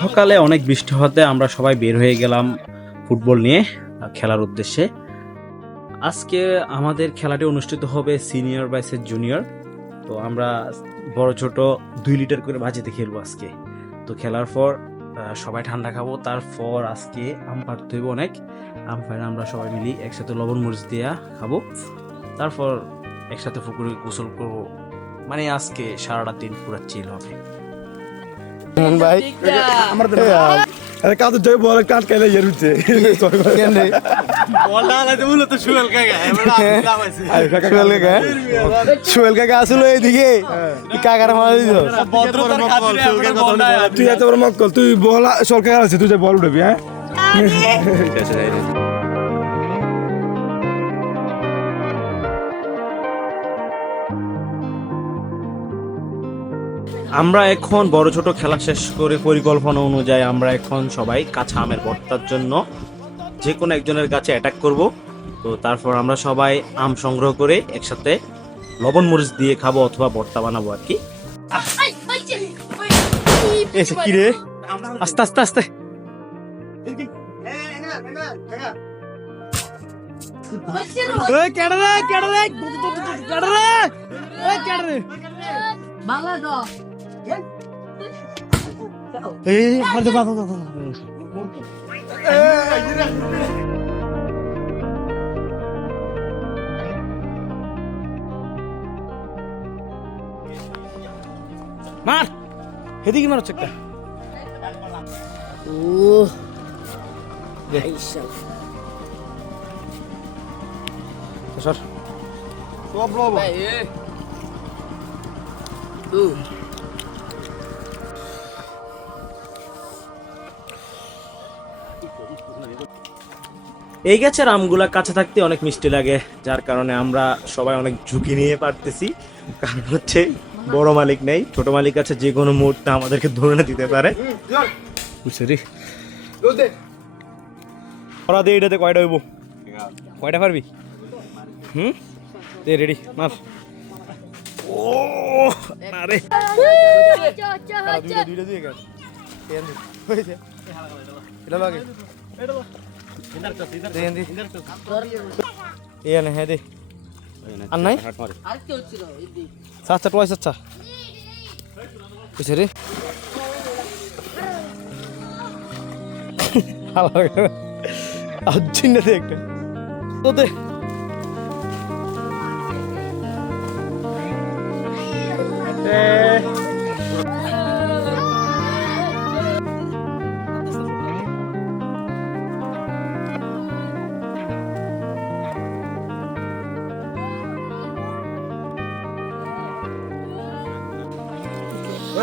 সকালে অনেক বৃষ্টি হতে আমরা সবাই বের হয়ে গেলাম ফুটবল নিয়ে খেলার উদ্দেশ্যে। আজকে আমাদের খেলাটি অনুষ্ঠিত হবে সিনিয়র ভার্সেস জুনিয়র। তো আমরা বড় ছোট দুই লিটার করে বাজিতে খেলব আজকে। তো খেলার পর সবাই ঠান্ডা খাব। তারপর আজকে আম পাড়তে হইব অনেক। আম পাড়ে আমরা সবাই মিলি একসাথে লবণ মরিচ দিয়া খাব। তারপর একসাথে পুকুরে গোসল করব। মানে আজকে সারাটা দিন পুরো চিল হবে। মন ভাই। আরে কাজ জয় বল কাট কেলে ইয়ার উঠছে কেন রে। সুয়েল কাকা কাকা আসলো এইদিকে কাকার মারা তুই এত বড় মক্কল তুই বল সরকার আছে তুই যে বল উঠবি হ্যাঁ? আমরা এখন বড় ছোট খেলা শেষ করে পরিকল্পনা অনুযায়ী আমরা এখন সবাই কাঁচা আমের ভর্তার জন্য যে কোনো একজনের কাছে অ্যাটাক করব। তো তারপর আমরা সবাই আম সংগ্রহ করে একসাথে লবণ মরিচ দিয়ে খাব অথবা ভর্তা বানাবো আর কি। কি রে? আস্তে আস্তে আস্তে। কেডা কেডা কেডা কেডা বাংলা এই মারতে বাবা বাবা মার এদিকে মার হচ্ছে একটা ও সর ভাই এ এই গাছের আমগুলা কাছে থাকতে অনেক মিষ্টি লাগে যার কারণে আমরা সবাই অনেক ঝুঁকি নিয়ে পারতেছি। কারণ হচ্ছে বড় মালিক নেই ছোট মালিক আছে যে কোনো মুহূর্তে আমাদেরকে ধরে না দিতে পারে। বুঝছে ওরা দিয়ে এটাতে কয়টা হইব? কয়টা পারবি? হুম? দে রেডি মার। ও না রে। দুইটা দুইটা দিয়ে হয়েছে। এটা লাগে। দেন দি এই নে হ্যাঁ দে আর নাই আজকে হচ্ছিল এদি সাতটা টয়েস আচ্ছা বুঝছে রে দে একটা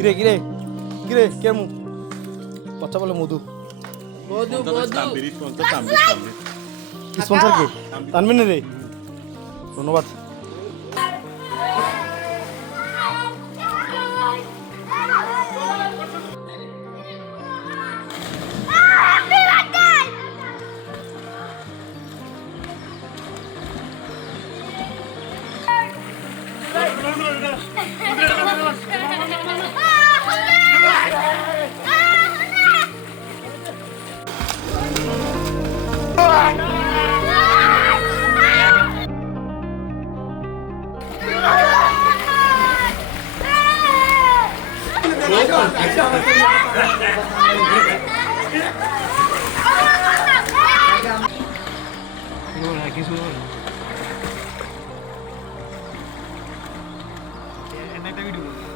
কিরে গিরে কিরে কেমন কথা বলে মধু মধু স্পন্সর কে তানবিন রে ধন্যবাদ No, no, no, no. lagi suruh. Ya, enak tapi dulu.